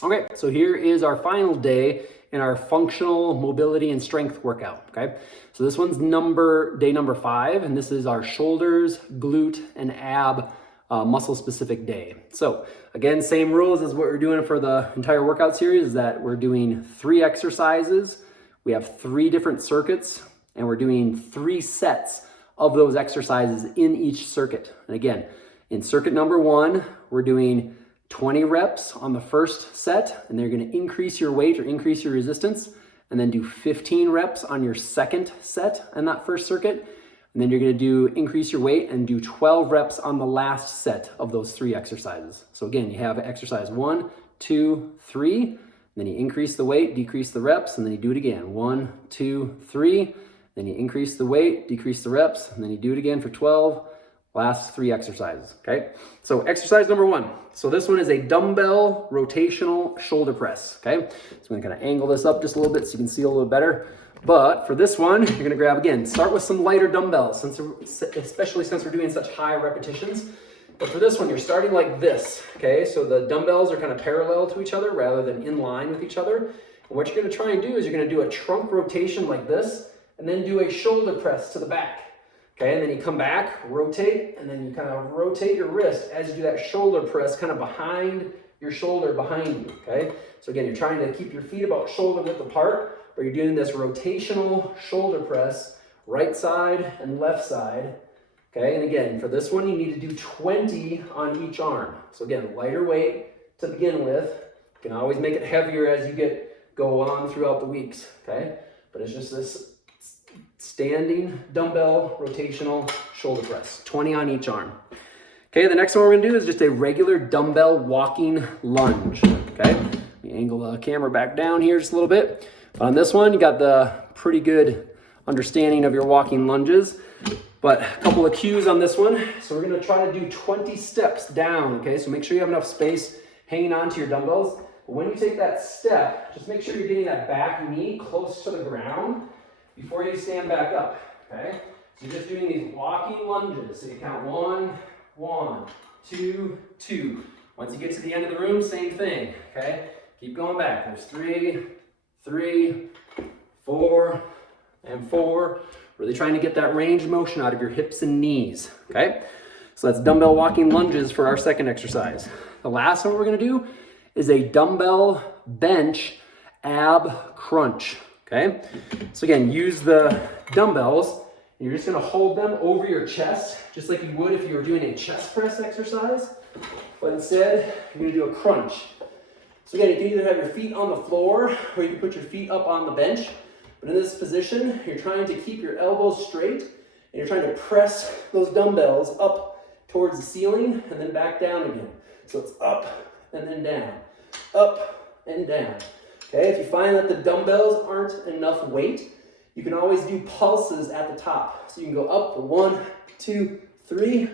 Okay, so here is our final day in our functional mobility and strength workout, okay? So this one's day number 5, and this is our shoulders, glute, and ab muscle-specific day. So again, same rules as what we're doing for the entire workout series, is that we're doing 3 exercises, we have 3 different circuits, and we're doing 3 sets of those exercises in each circuit. And again, in circuit number 1, we're doing 20 reps on the first set, and they're going to increase your weight or increase your resistance, and then do 15 reps on your second set in that first circuit, and then you're going to increase your weight and do 12 reps on the last set of those 3 exercises. So again, you have exercise 1, 2, 3, and then you increase the weight, decrease the reps, and then you do it again. 1, 2, 3, then you increase the weight, decrease the reps, and then you do it again for 12. Last 3 exercises, okay? So exercise number 1. So this one is a dumbbell rotational shoulder press, okay? So I'm gonna kind of angle this up just a little bit so you can see a little bit better. But for this one, you're gonna grab, again, start with some lighter dumbbells, especially since we're doing such high repetitions. But for this one, you're starting like this, okay? So the dumbbells are kind of parallel to each other rather than in line with each other. And what you're gonna try and do is you're gonna do a trunk rotation like this, and then do a shoulder press to the back. Okay, and then you come back, rotate, and then you kind of rotate your wrist as you do that shoulder press kind of behind your shoulder behind you, okay? So again, you're trying to keep your feet about shoulder width apart, but you're doing this rotational shoulder press, right side and left side, okay? And again, for this one, you need to do 20 on each arm. So again, lighter weight to begin with. You can always make it heavier as you go on throughout the weeks, okay? But it's just this standing dumbbell rotational shoulder press, 20 on each arm. Okay, the next one we're gonna do is just a regular dumbbell walking lunge, okay? Let me angle the camera back down here just a little bit. But on this one, you got the pretty good understanding of your walking lunges, but a couple of cues on this one. So we're gonna try to do 20 steps down, okay? So make sure you have enough space hanging on to your dumbbells. But when you take that step, just make sure you're getting that back knee close to the ground before you stand back up, okay? So you're just doing these walking lunges. So you count 1, 1, 2, 2. Once you get to the end of the room, same thing, okay? Keep going back. There's 3, 3, 4, and 4. Really trying to get that range of motion out of your hips and knees, okay? So that's dumbbell walking lunges for our second exercise. The last one we're gonna do is a dumbbell bench ab crunch. Okay, so again, use the dumbbells, and you're just gonna hold them over your chest, just like you would if you were doing a chest press exercise, but instead, you're gonna do a crunch. So again, you can either have your feet on the floor, or you can put your feet up on the bench, but in this position, you're trying to keep your elbows straight, and you're trying to press those dumbbells up towards the ceiling, and then back down again. So it's up, and then down, up, and down. Okay, if you find that the dumbbells aren't enough weight, you can always do pulses at the top. So you can go up for 1, 2, 3,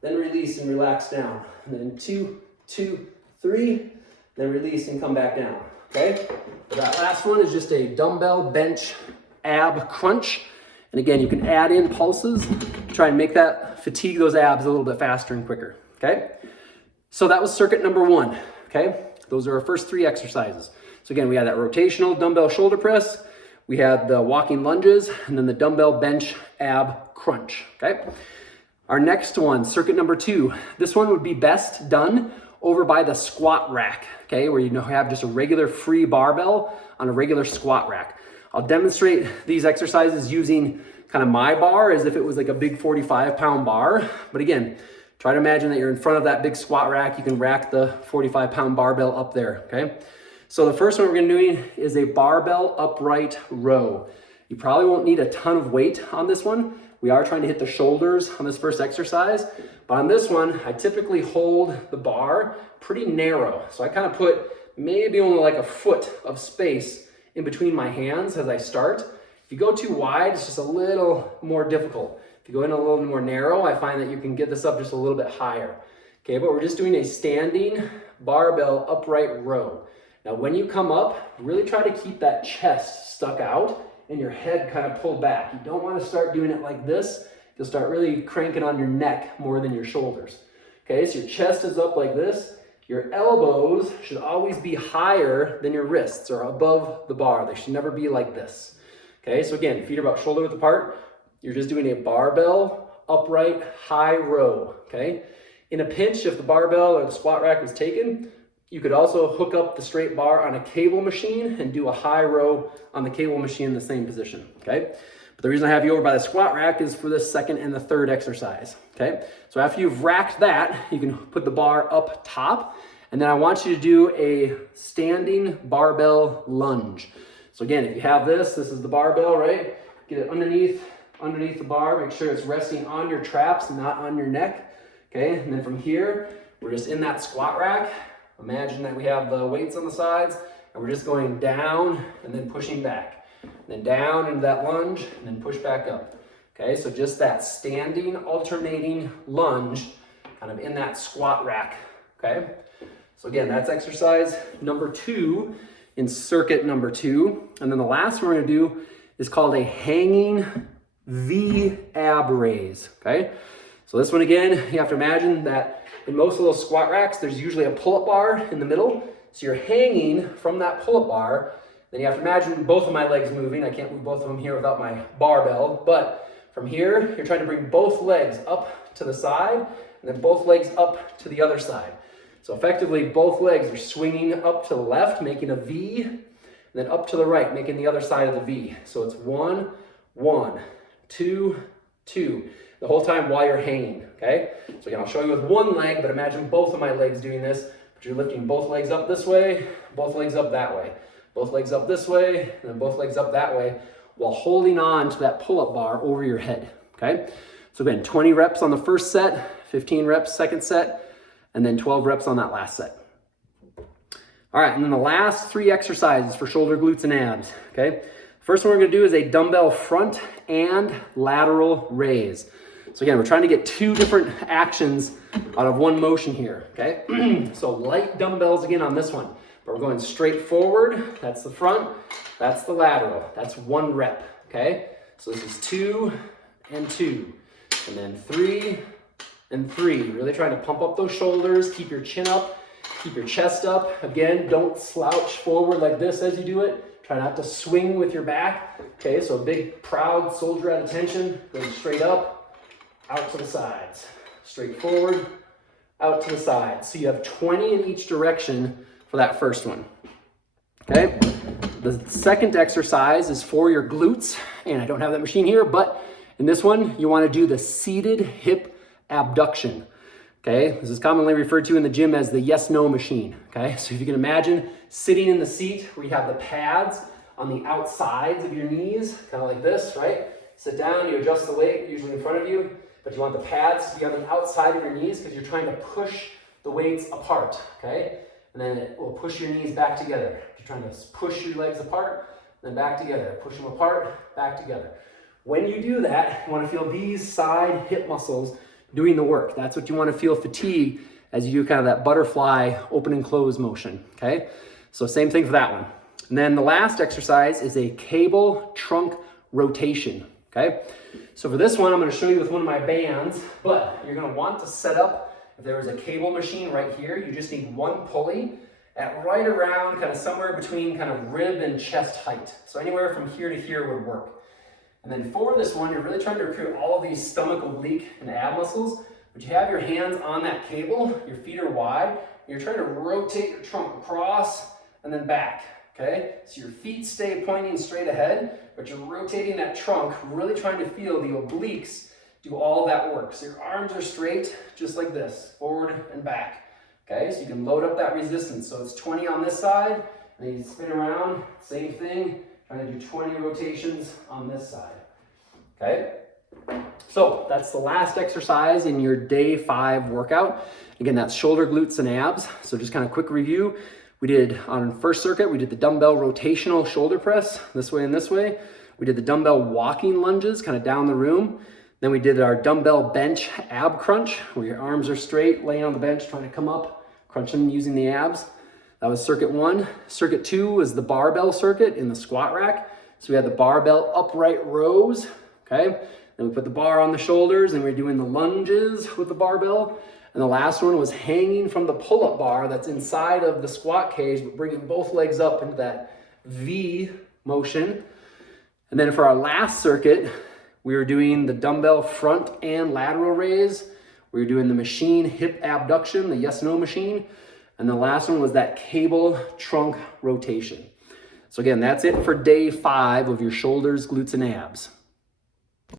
then release and relax down. And then 2, 2, 3, then release and come back down. Okay, but that last one is just a dumbbell bench ab crunch. And again, you can add in pulses to try and make fatigue those abs a little bit faster and quicker. Okay, so that was circuit number 1. Okay, those are our first 3 exercises. So again, we had that rotational dumbbell shoulder press, we had the walking lunges, and then the dumbbell bench ab crunch, okay? Our next one, circuit number 2, this one would be best done over by the squat rack, okay? Where you have just a regular free barbell on a regular squat rack. I'll demonstrate these exercises using kind of my bar as if it was like a big 45-pound bar. But again, try to imagine that you're in front of that big squat rack. You can rack the 45-pound barbell up there, okay? So the first one we're gonna be doing is a barbell upright row. You probably won't need a ton of weight on this one. We are trying to hit the shoulders on this first exercise, but on this one, I typically hold the bar pretty narrow. So I kind of put maybe only like a foot of space in between my hands as I start. If you go too wide, it's just a little more difficult. If you go in a little more narrow, I find that you can get this up just a little bit higher. Okay, but we're just doing a standing barbell upright row. Now, when you come up, really try to keep that chest stuck out and your head kind of pulled back. You don't want to start doing it like this. You'll start really cranking on your neck more than your shoulders. Okay, so your chest is up like this. Your elbows should always be higher than your wrists or above the bar. They should never be like this. Okay, so again, feet are about shoulder width apart. You're just doing a barbell upright high row, okay? In a pinch, if the barbell or the squat rack was taken, you could also hook up the straight bar on a cable machine and do a high row on the cable machine in the same position, okay? But the reason I have you over by the squat rack is for the second and the third exercise, okay? So after you've racked that, you can put the bar up top, and then I want you to do a standing barbell lunge. So again, if you have this is the barbell, right? Get it underneath the bar, make sure it's resting on your traps, not on your neck, okay? And then from here, we're just in that squat rack. Imagine that we have the weights on the sides, and we're just going down and then pushing back. Then down into that lunge, and then push back up. Okay, so just that standing, alternating lunge, kind of in that squat rack, okay? So again, that's exercise number 2 in circuit number 2. And then the last one we're gonna do is called a hanging V ab raise, okay? So this one again, you have to imagine that in most of those squat racks, there's usually a pull-up bar in the middle. So you're hanging from that pull-up bar. Then you have to imagine both of my legs moving. I can't move both of them here without my barbell, but from here, you're trying to bring both legs up to the side and then both legs up to the other side. So effectively, both legs are swinging up to the left, making a V, and then up to the right, making the other side of the V. So it's 1, 1, 2, 2, the whole time while you're hanging, okay? So again, I'll show you with one leg, but imagine both of my legs doing this. But you're lifting both legs up this way, both legs up that way, both legs up this way, and then both legs up that way, while holding on to that pull-up bar over your head, okay? So again, 20 reps on the first set, 15 reps second set, and then 12 reps on that last set. All right, and then the last 3 exercises for shoulder, glutes, and abs, okay? First one we're gonna do is a dumbbell front and lateral raise. So again, we're trying to get 2 different actions out of one motion here, okay? So light dumbbells again on this one, but we're going straight forward. That's the front, that's the lateral. That's 1 rep, okay? So this is 2 and 2, and then 3 and 3. Really trying to pump up those shoulders, keep your chin up, keep your chest up. Again, don't slouch forward like this as you do it. Try not to swing with your back, okay? So a big, proud soldier at attention, going straight up, out to the sides, straight forward, out to the sides. So you have 20 in each direction for that first one, okay? The second exercise is for your glutes, and I don't have that machine here, but in this one, you wanna do the seated hip abduction, okay? This is commonly referred to in the gym as the yes-no machine, okay? So if you can imagine sitting in the seat where you have the pads on the outsides of your knees, kind of like this, right? Sit down, you adjust the weight, usually in front of you, but you want the pads to be on the outside of your knees because you're trying to push the weights apart, okay? And then it will push your knees back together. You're trying to push your legs apart, then back together. Push them apart, back together. When you do that, you want to feel these side hip muscles doing the work. That's what you want to feel fatigue as you do kind of that butterfly open and close motion, okay? So same thing for that one. And then the last exercise is a cable trunk rotation, okay? So for this one, I'm going to show you with one of my bands, but you're going to want to set up, if there was a cable machine right here, you just need 1 pulley at right around kind of somewhere between kind of rib and chest height. So anywhere from here to here would work. And then for this one, you're really trying to recruit all of these stomach, oblique, and ab muscles, but you have your hands on that cable, your feet are wide, you're trying to rotate your trunk across and then back, okay? So your feet stay pointing straight ahead, but you're rotating that trunk, really trying to feel the obliques do all that work. So your arms are straight, just like this, forward and back, okay? So you can load up that resistance. So it's 20 on this side, and then you spin around, same thing, trying to do 20 rotations on this side, okay? So that's the last exercise in your day 5 workout. Again, that's shoulder, glutes, and abs. So just kind of quick review. We did on first circuit, we did the dumbbell rotational shoulder press, this way and this way. We did the dumbbell walking lunges, kind of down the room. Then we did our dumbbell bench ab crunch, where your arms are straight, laying on the bench, trying to come up, crunching using the abs. That was circuit 1. Circuit 2 was the barbell circuit in the squat rack. So we had the barbell upright rows, okay? Then we put the bar on the shoulders and we're doing the lunges with the barbell. And the last one was hanging from the pull-up bar that's inside of the squat cage, but bringing both legs up into that V motion. And then for our last circuit, we were doing the dumbbell front and lateral raise. We were doing the machine hip abduction, the yes-no machine. And the last one was that cable trunk rotation. So again, that's it for day 5 of your shoulders, glutes, and abs.